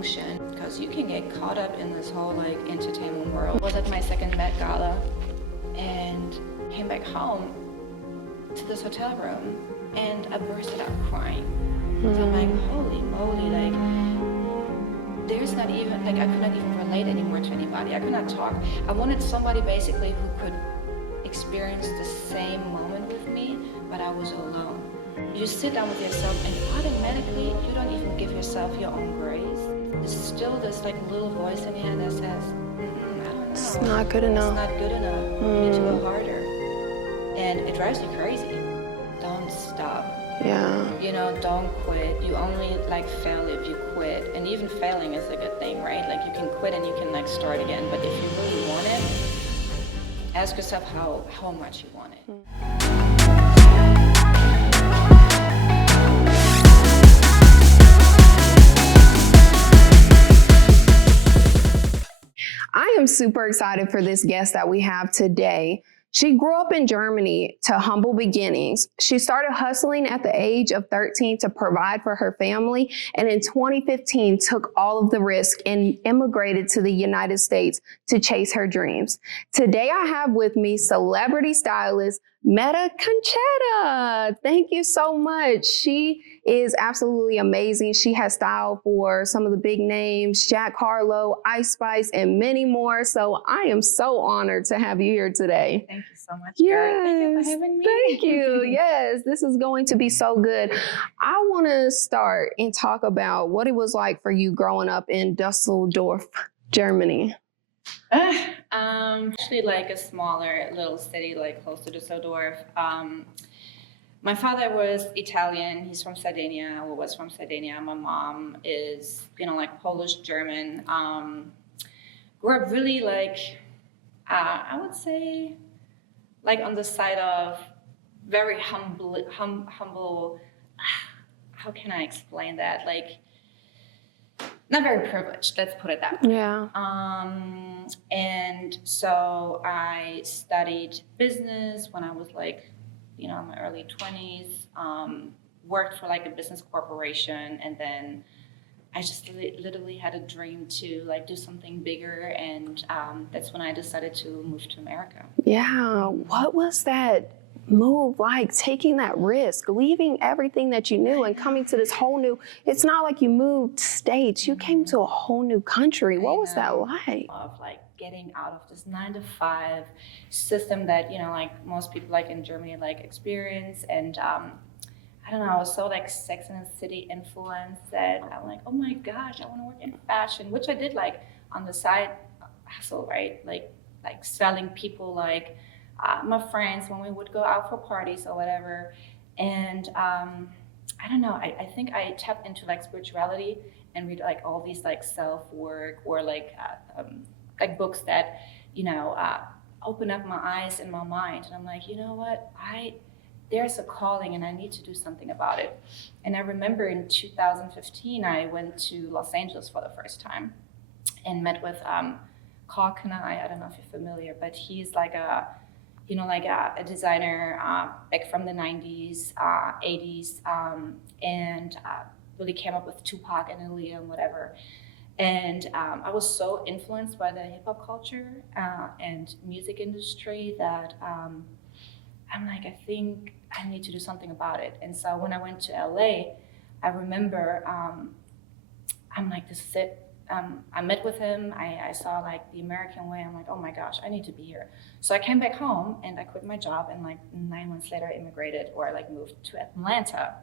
function, because you can get caught up in this whole like entertainment world. I was at my second Met Gala and came back home to this hotel room and I bursted out crying. So I'm like, holy moly, like there's not even, like I could not even relate anymore to anybody. I could not talk. I wanted somebody basically who could experience the same moment with me, but I was alone. You sit down with yourself and automatically you don't even give yourself your own grace. There's still this like little voice in your head that says, I don't know. It's not good enough. It's not good enough. You need to go harder. And it drives you crazy. Don't stop. Yeah. You know, don't quit. You only like fail if you quit. And even failing is a good thing, right? Like you can quit and you can like start again. But if you really want it, ask yourself how much you want it. I am super excited for this guest that we have today. She grew up in Germany to humble beginnings. She started hustling at the age of 13 to provide for her family, and in 2015 took all of the risk and immigrated to the United States to chase her dreams. Today I have with me celebrity stylist Metta Conchetta. Thank you so much. She is absolutely amazing. She has styled for some of the big names, Jack Harlow, Ice Spice, and many more. So I am so honored to have you here today. Thank you so much. Yes. Thank you for having me. Thank you. Yes, this is going to be so good. I want to start and talk about what it was like for you growing up in Dusseldorf, Germany. Actually like a smaller little city like close to Düsseldorf. My father was Italian. He's from Sardinia, or was from Sardinia. My mom is, like Polish German. Grew up really like, I would say, like on the side of very humble. How can I explain that? Like, not very privileged, let's put it that way. Yeah. And so I studied business when I was like, in my early 20s, worked for like a business corporation, and then I just literally had a dream to like do something bigger, and that's when I decided to move to America. Yeah. What was that move like, taking that risk, leaving everything that you knew and coming to this whole new, it's not like you moved states, you came to a whole new country. What was that like? Of like getting out of this 9-to-5 system that, like most people like in Germany like experience. And I don't know, I was so like Sex and the City influenced that I'm like, oh my gosh, I want to work in fashion, which I did like on the side hustle, right? Like selling people like my friends when we would go out for parties or whatever. And I don't know, I think I tapped into like spirituality and read like all these like self-work or like books that, open up my eyes and my mind. And I'm like, you know what, there's a calling and I need to do something about it. And I remember in 2015, I went to Los Angeles for the first time and met with Carl Kanai. I don't know if you're familiar, but he's like a designer back from the 90s, 80s, and really came up with Tupac and Aaliyah and whatever. And I was so influenced by the hip hop culture and music industry that I'm like, I think I need to do something about it. And so when I went to LA, I remember I'm like, this is it. I met with him, I saw like the American way, I'm like, oh my gosh, I need to be here. So I came back home and I quit my job, and like 9 months later immigrated, or like moved to Atlanta.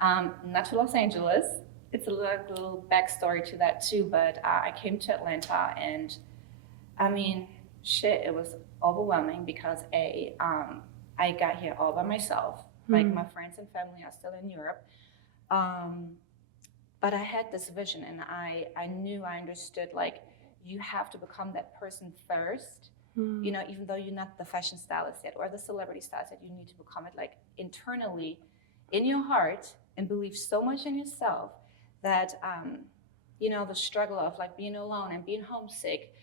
Not to Los Angeles. It's a little backstory to that too, but I came to Atlanta, and I mean, it was overwhelming because I got here all by myself. Like my friends and family are still in Europe. But I had this vision, and I knew, I understood, like, you have to become that person first, even though you're not the fashion stylist yet or the celebrity stylist yet, you need to become it like internally in your heart and believe so much in yourself that, the struggle of like being alone and being homesick,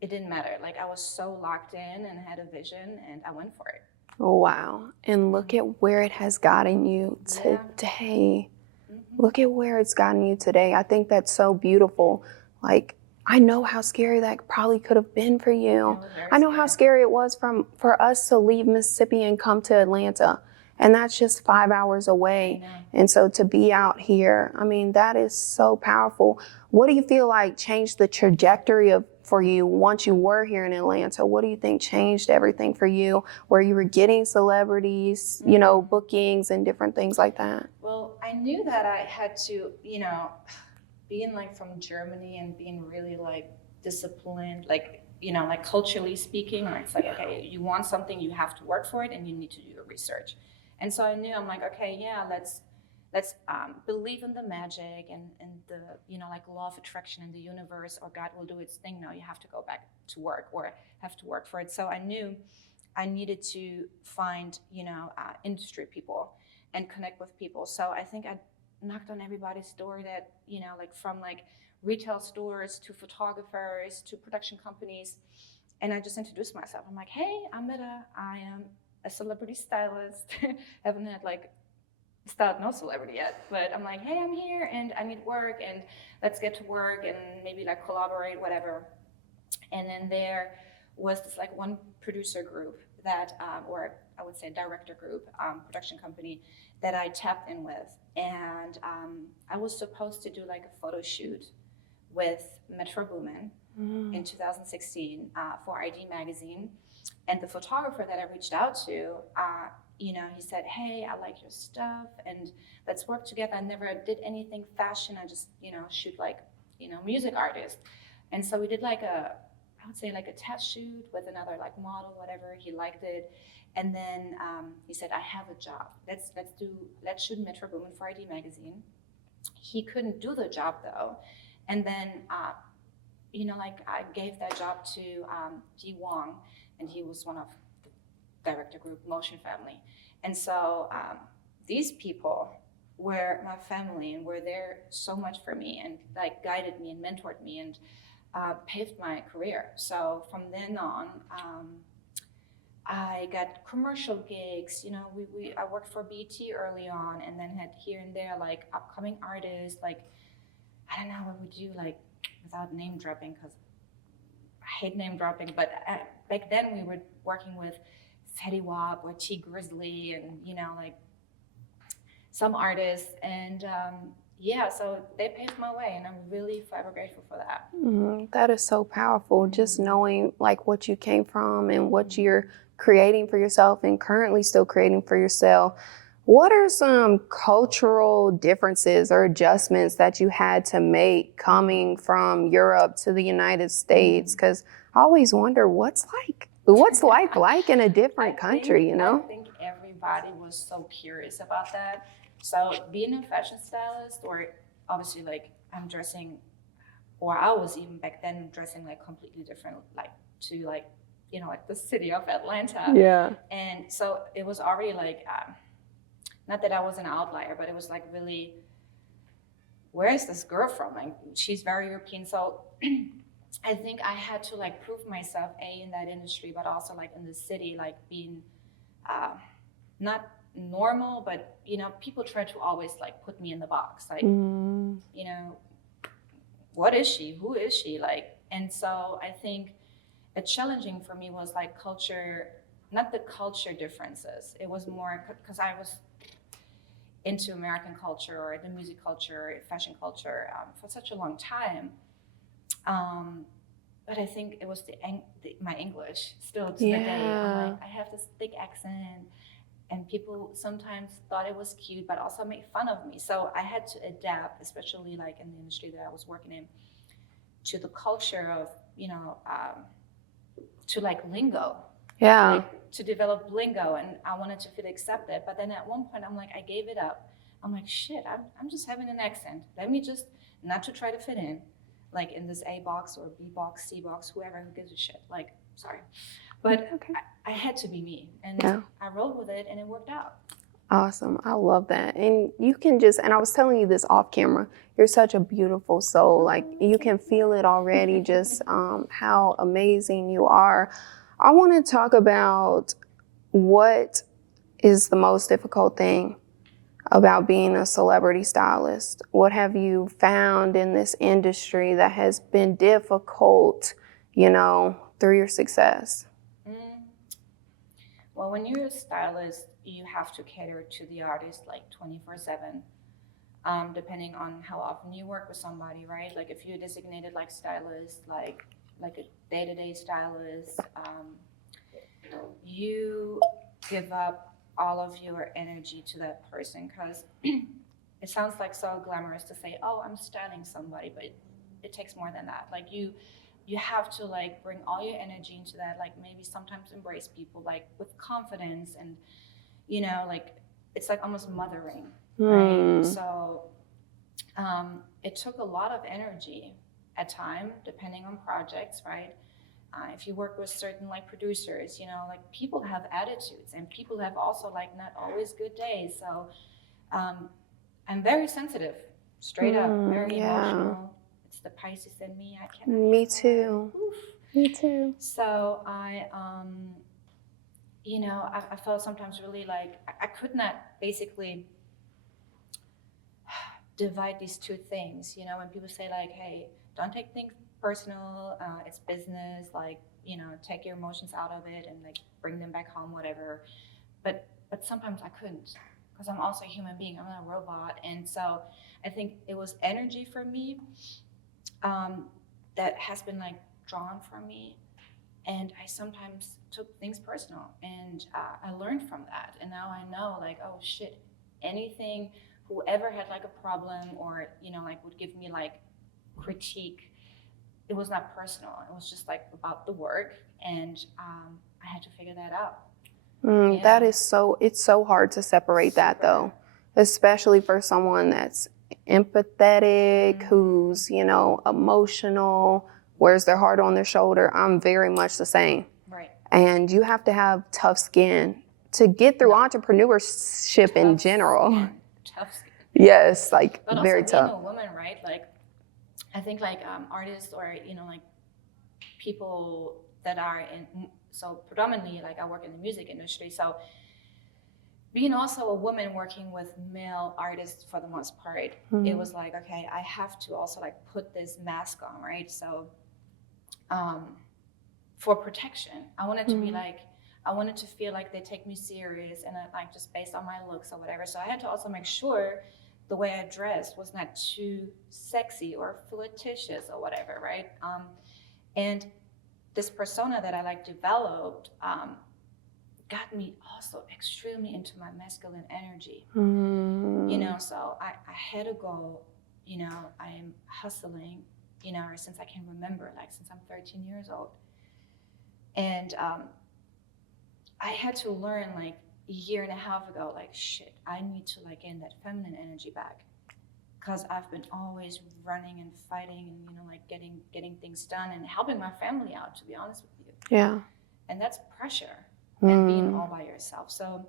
it didn't matter. Like I was so locked in and had a vision, and I went for it. Wow. And look at where it has gotten you today. Look at where it's gotten you today. I think that's so beautiful. Like, I know how scary that probably could have been for you. I know how scary it was for us to leave Mississippi and come to Atlanta. And that's just 5 hours away. And so to be out here, I mean, that is so powerful. What do you feel like changed the trajectory for you once you were here in Atlanta? What do you think changed everything for you, where you were getting celebrities, you know, bookings and different things like that? Well, I knew that I had to, you know, being like from Germany and being really like disciplined, like, you know, like culturally speaking, or it's like, okay, you want something, you have to work for it and you need to do your research. And so I knew, I'm like, okay, yeah, let's believe in the magic and the, you know, like law of attraction in the universe, or God will do its thing. No, you have to go back to work or have to work for it. So I knew I needed to find, you know, industry people and connect with people. So I think I knocked on everybody's door that, you know, like from like retail stores to photographers to production companies. And I just introduced myself. I'm like, hey, I'm Metta. I am a celebrity stylist. Haven't had like styled no celebrity yet, but I'm like, hey, I'm here and I need work and let's get to work and maybe like collaborate, whatever. And then there was this like one producer group that, or I would say director group, production company that I tapped in with. And I was supposed to do like a photo shoot with Metro Boomin in 2016 for ID Magazine. And the photographer that I reached out to, you know, he said, hey, I like your stuff and let's work together. I never did anything fashion. I just, you know, shoot like, you know, music artist. And so we did like I would say like a test shoot with another like model, whatever. He liked it. And then he said, I have a job. Let's shoot Metro Boomin for ID Magazine. He couldn't do the job though. And then, you know, like I gave that job to Ji Wong, and he was one of the director group, Motion Family. And so these people were my family and were there so much for me and like guided me and mentored me and paved my career. So from then on, I got commercial gigs. You know, I worked for BT early on, and then had here and there like upcoming artists. Like, I don't know what we do, like without name dropping, because I hate name dropping. But back then we were working with Fetty Wap or T Grizzly, and you know, like some artists. And yeah, so they paved my way, and I'm really forever grateful for that. That is so powerful. Just knowing like what you came from and what you're creating for yourself and currently still creating for yourself. What are some cultural differences or adjustments that you had to make coming from Europe to the United States? Because I always wonder what's life like in a different country, you know? I think everybody was so curious about that. So being a fashion stylist, or obviously like I'm dressing, or I was even back then dressing like completely different, like to like, you know, like the city of Atlanta. Yeah. And so it was already like, not that I was an outlier, but it was like really, where is this girl from? Like, she's very European. So I think I had to like prove myself, in that industry, but also like in the city, like being not normal, but you know, people try to always like put me in the box, like, you know, what is she? Who is she? Like, and so I think challenging for me was like culture, not the culture differences. It was more because I was into American culture or the music culture, fashion culture for such a long time. But I think it was my English still to the day. I'm like, I have this thick accent, and people sometimes thought it was cute, but also made fun of me. So I had to adapt, especially like in the industry that I was working in, to the culture of, you know, to like lingo. Yeah. Like, to develop lingo, and I wanted to feel accepted. But then at one point I'm like, I gave it up. I'm like, shit, I'm just having an accent. Let me just, not to try to fit in, like in this A box or B box, C box, whoever, who gives a shit. Like, sorry. But okay. I had to be me, and I rolled with it, and it worked out. Awesome. I love that. And you can just, and I was telling you this off camera, you're such a beautiful soul. Like, you can feel it already, just how amazing you are. I want to talk about what is the most difficult thing about being a celebrity stylist? What have you found in this industry that has been difficult, through your success? Well, when you're a stylist, you have to cater to the artist like 24/7, depending on how often you work with somebody, right? Like if you're designated like stylist, like a day-to-day stylist, you give up all of your energy to that person because it sounds like so glamorous to say, oh, I'm styling somebody, but it takes more than that. Like you have to like bring all your energy into that, like maybe sometimes embrace people like with confidence and like it's like almost mothering, right? So it took a lot of energy at time, depending on projects, right? If you work with certain like producers, like people have attitudes and people have also like not always good days. So I'm very sensitive, straight up, very emotional. It's the Pisces in me. I can't. Me too. Me too. So I felt sometimes really like I could not basically divide these two things. When people say like, hey, don't take things personal, it's business, like, take your emotions out of it and like bring them back home, whatever. But sometimes I couldn't because I'm also a human being, I'm not a robot. And so I think it was energy for me that has been like drawn from me. And I sometimes took things personal and I learned from that. And now I know like, oh shit, anything, whoever had like a problem or, like would give me like critique, it was not personal. It was just like about the work. And I had to figure that out. That is it's so hard to separate that though, especially for someone that's empathetic, who's, emotional, wears their heart on their shoulder. I'm very much the same. Right. And you have to have tough skin to get through entrepreneurship in general. Tough skin. Yes, like but very also tough. Being a woman, right? Like, I think like artists or, like people that are so predominantly like I work in the music industry. So being also a woman working with male artists for the most part, it was like, okay, I have to also like put this mask on, right? So for protection, I wanted to be like, I wanted to feel like they take me serious and like just based on my looks or whatever. So I had to also make sure the way I dressed was not too sexy or flirtatious or whatever, right? And this persona that I like developed got me also extremely into my masculine energy. So I had a goal, I'm hustling, since I can remember, like since I'm 13 years old. And I had to learn like a year and a half ago, like shit, I need to like gain that feminine energy back. Because I've been always running and fighting and, like getting things done and helping my family out, to be honest with you. Yeah. And that's pressure and being all by yourself. So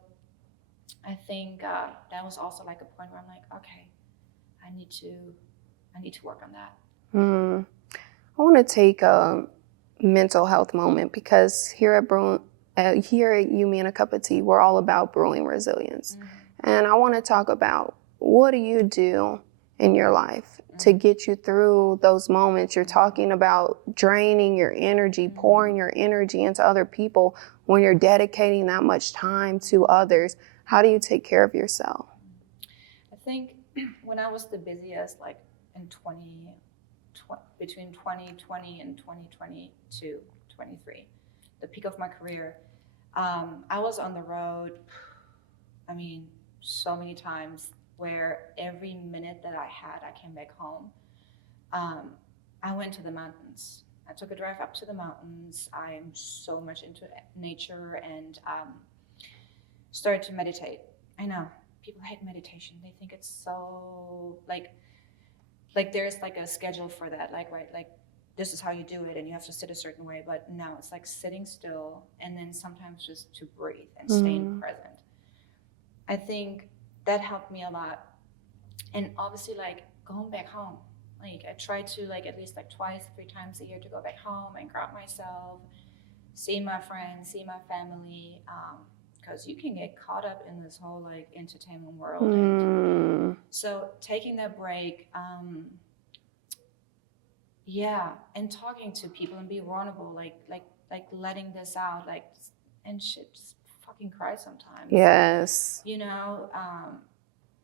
I think that was also like a point where I'm like, okay, I need to work on that. I want to take a mental health moment because here at You, Me, and a Cup of Tea, we're all about brewing resilience. And I want to talk about what do you do in your life to get you through those moments. You're talking about draining your energy, pouring your energy into other people when you're dedicating that much time to others. How do you take care of yourself? I think when I was the busiest, like in between 2020 and 2022, 23, the peak of my career, I was on the road, so many times, where every minute that I had, I came back home. I went to the mountains. I took a drive up to the mountains. I'm so much into nature and started to meditate. I know people hate meditation. They think it's so like there's like a schedule for that. Like, right, like this is how you do it and you have to sit a certain way. But no, it's like sitting still and then sometimes just to breathe and staying present. I think that helped me a lot. And obviously like going back home, like I try to like at least like 2-3 times a year to go back home and ground myself, see my friends, see my family, because you can get caught up in this whole like entertainment world. And so taking that break, and talking to people and be vulnerable, like letting this out, like, and shit, just fucking cry sometimes. Yes. You know,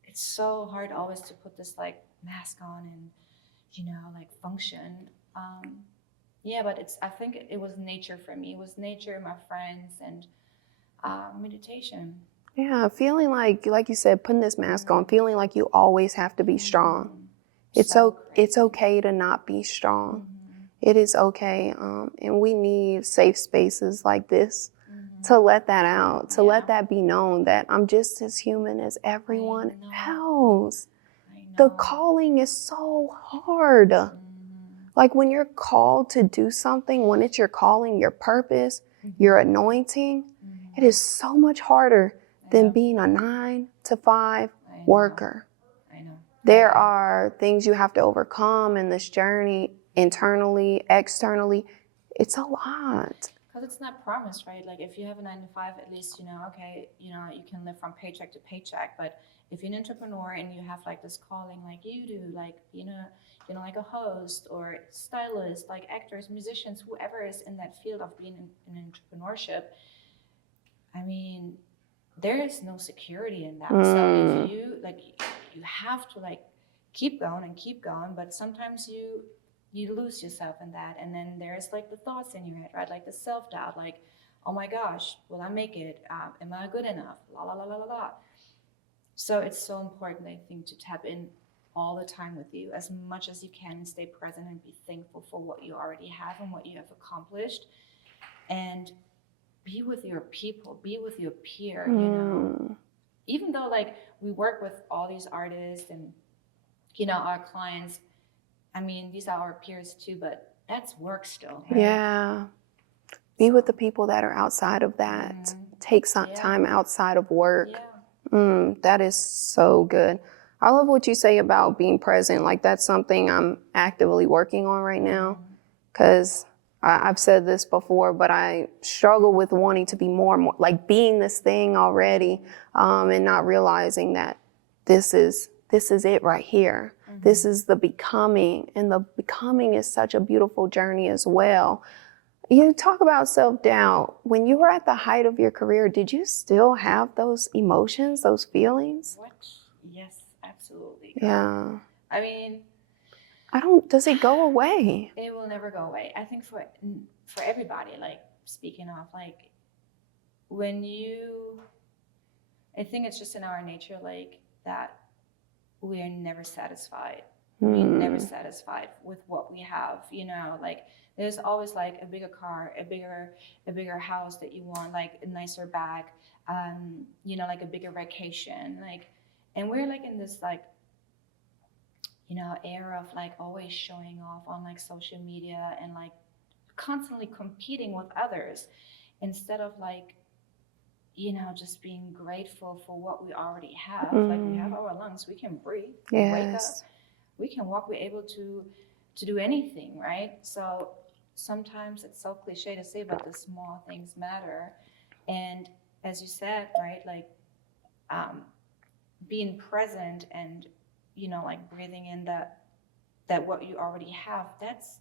it's so hard always to put this like mask on and, you know, like function. But I think it was nature for me. It was nature, my friends, and meditation. Yeah, feeling like you said, putting this mask on, feeling like you always have to be strong. It's okay to not be strong. It is okay, and we need safe spaces like this to let that out, to let that be known that I'm just as human as everyone else. The calling is so hard. Like when you're called to do something, when it's your calling, your purpose, your anointing, it is so much harder than being a 9-to-5 worker. I know. There are things you have to overcome in this journey, internally, externally. It's a lot. Because it's not promised, right? Like if you have a 9-to-5, at least, you know, okay, you know, you can live from paycheck to paycheck. But if you're an entrepreneur and you have like this calling like you do, like, you know, like a host or stylist, like actors, musicians, whoever is in that field of being in entrepreneurship, I mean, there is no security in that. So if you like, you have to like keep going, but sometimes you lose yourself in that. And then there's like the thoughts in your head, right? Like the self-doubt, like, oh my gosh, will I make it? Am I good enough? La, la, la, la, la, la. So it's so important, I think, to tap in all the time with you as much as you can and stay present and be thankful for what you already have and what you have accomplished. And be with your people, be with your peer, you know. Even though like we work with all these artists and, you know, our clients, I mean, these are our peers too, but that's work still. Right? Yeah. Be with the people that are outside of that. Take some time outside of work. That is so good. I love what you say about being present. Like that's something I'm actively working on right now, because I've said this before, but I struggle with wanting to be more and more, like being this thing already, and not realizing that this is it right here. This is the becoming, and the becoming is such a beautiful journey as well. You talk about self-doubt. When you were at the height of your career, did you still have those emotions, those feelings? What? Yes, absolutely. Yeah. I mean, does it go away? It will never go away. I think for everybody, like speaking of like I think it's just in our nature, like that we are never satisfied. We're never satisfied with what we have, you know, like there's always like a bigger car, a bigger house that you want, like a nicer bag, you know, like a bigger vacation, like, and we're like in this like, you know, era of like always showing off on like social media and like constantly competing with others instead of like, you know, just being grateful for what we already have. Like we have our lungs, we can breathe, we wake up, we can walk, we're able to do anything, right? So sometimes it's so cliche to say, but the small things matter. And as you said, right, like being present and, you know, like breathing in that what you already have, that's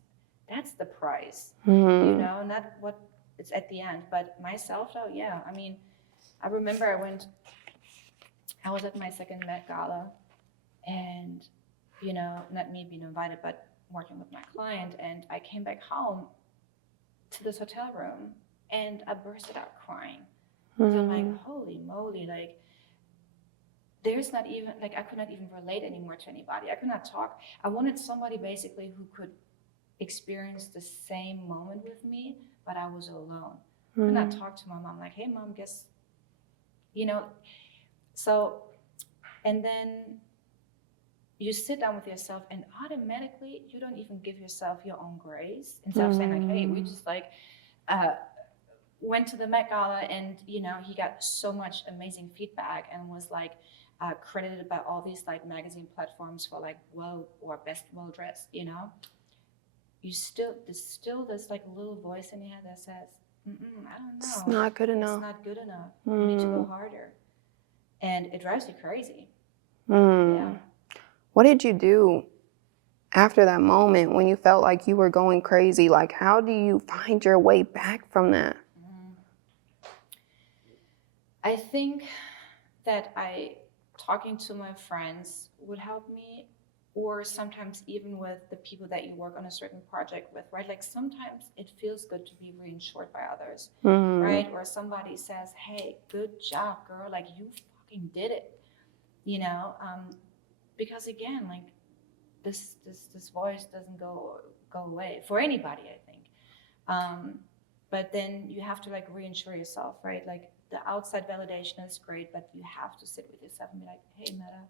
the prize, you know, and that's what it's at the end. But myself, though, yeah, I mean, I remember I was at my second Met Gala, and, you know, not me being invited, but working with my client, and I came back home to this hotel room, and I bursted out crying. So I'm like, holy moly, like, there's not even, like, I could not even relate anymore to anybody. I could not talk. I wanted somebody basically who could experience the same moment with me, but I was alone. I could not talk to my mom, like, hey, mom, guess, you know. So, and then you sit down with yourself and automatically you don't even give yourself your own grace. Instead of saying like, hey, we just like went to the Met Gala and, you know, he got so much amazing feedback and was like credited by all these like magazine platforms for like best well dressed, you know. There's still this like little voice in your head that says, I don't know. It's not good enough. It's not good enough. You need to go harder. And it drives you crazy. Yeah. What did you do after that moment when you felt like you were going crazy? Like, how do you find your way back from that? I think that talking to my friends would help me, or sometimes even with the people that you work on a certain project with, right? Like sometimes it feels good to be reassured by others, right? Or somebody says, hey, good job, girl. Like you fucking did it, you know? Because again, like this voice doesn't go away for anybody, I think. But then you have to like reassure yourself, right? Like the outside validation is great, but you have to sit with yourself and be like, hey, Metta,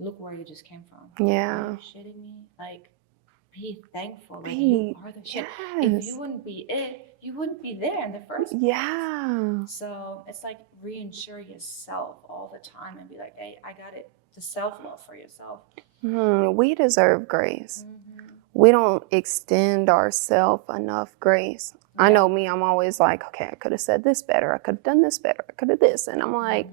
look where you just came from. Yeah. Are you shitting me? Like, be thankful. Like, you are the shit. If you wouldn't be it, you wouldn't be there in the first place. Yeah. So it's like reinsure yourself all the time and be like, hey, I got it. The self-love for yourself. We deserve grace. We don't extend ourselves enough grace. I know me, I'm always like, okay, I could have said this better. I could have done this better. I could have this. And I'm like,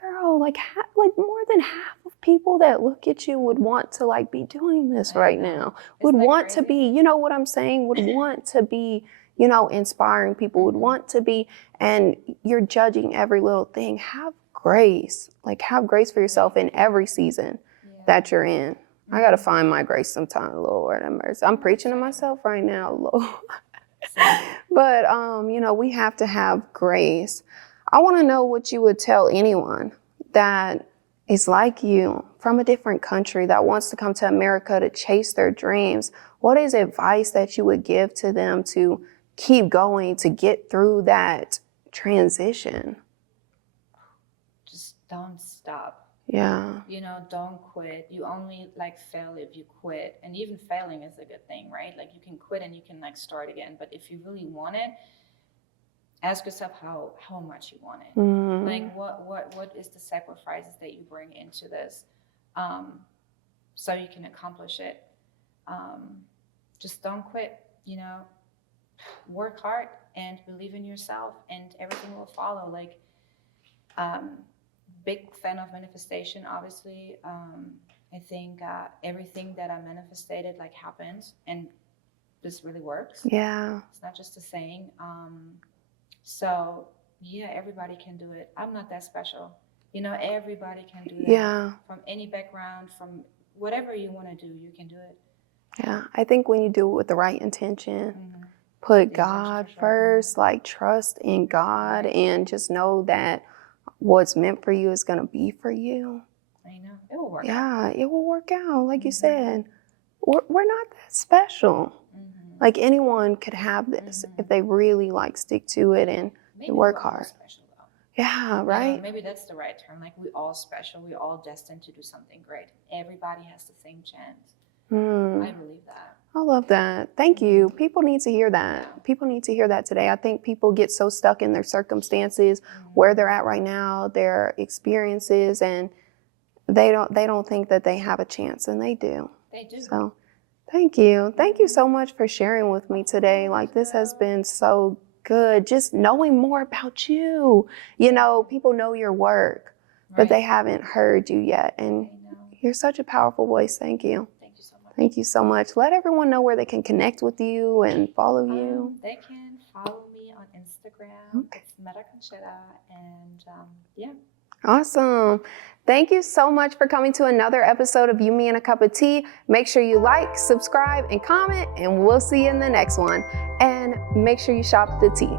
girl, like more than half of people that look at you would want to like be doing this right now. Would want to be, you know what I'm saying? Would want to be, you know, inspiring people, would want to be, and you're judging every little thing. Have grace. Like have grace for yourself in every season that you're in. I got to find my grace sometime, Lord have mercy. I'm preaching to myself right now, Lord. But, you know, we have to have grace. I want to know what you would tell anyone that is like you from a different country that wants to come to America to chase their dreams. What is advice that you would give to them to keep going, to get through that transition? Just don't stop. Yeah. You know, don't quit. You only like fail if you quit. And even failing is a good thing, right? Like you can quit and you can like start again. But if you really want it, ask yourself how much you want it. Like what is the sacrifices that you bring into this, so you can accomplish it. Just don't quit, you know, work hard and believe in yourself and everything will follow. Like, big fan of manifestation, obviously. I think everything that I manifested like happens, and this really works. Yeah. It's not just a saying. So yeah, everybody can do it. I'm not that special. You know, everybody can do that. Yeah. From any background, from whatever you want to do, you can do it. Yeah. I think when you do it with the right intention, put God first, like trust in God and just know that what's meant for you is going to be for you. I know. It will work out. Yeah, it will work out. Like you said, we're not that special. Like anyone could have this if they really like stick to it and maybe work we're hard. All special, though. Yeah, right? Yeah, maybe that's the right term. Like we all special. We're all destined to do something great. Everybody has the same chance. I believe that. I love that. Thank you. People need to hear that. Yeah. People need to hear that today. I think people get so stuck in their circumstances, where they're at right now, their experiences, and they don't think that they have a chance, and they do. They do. So thank you. Thank you so much for sharing with me today. Like this has been so good. Just knowing more about you. You know, people know your work, but they haven't heard you yet. And you're such a powerful voice. Thank you. Thank you so much. Let everyone know where they can connect with you and follow you. They can follow me on Instagram. Okay. It's Metta Conchetta. And yeah. Awesome. Thank you so much for coming to another episode of You, Me, and a Cup of Tea. Make sure you like, subscribe, and comment, and we'll see you in the next one. And make sure you shop the tea.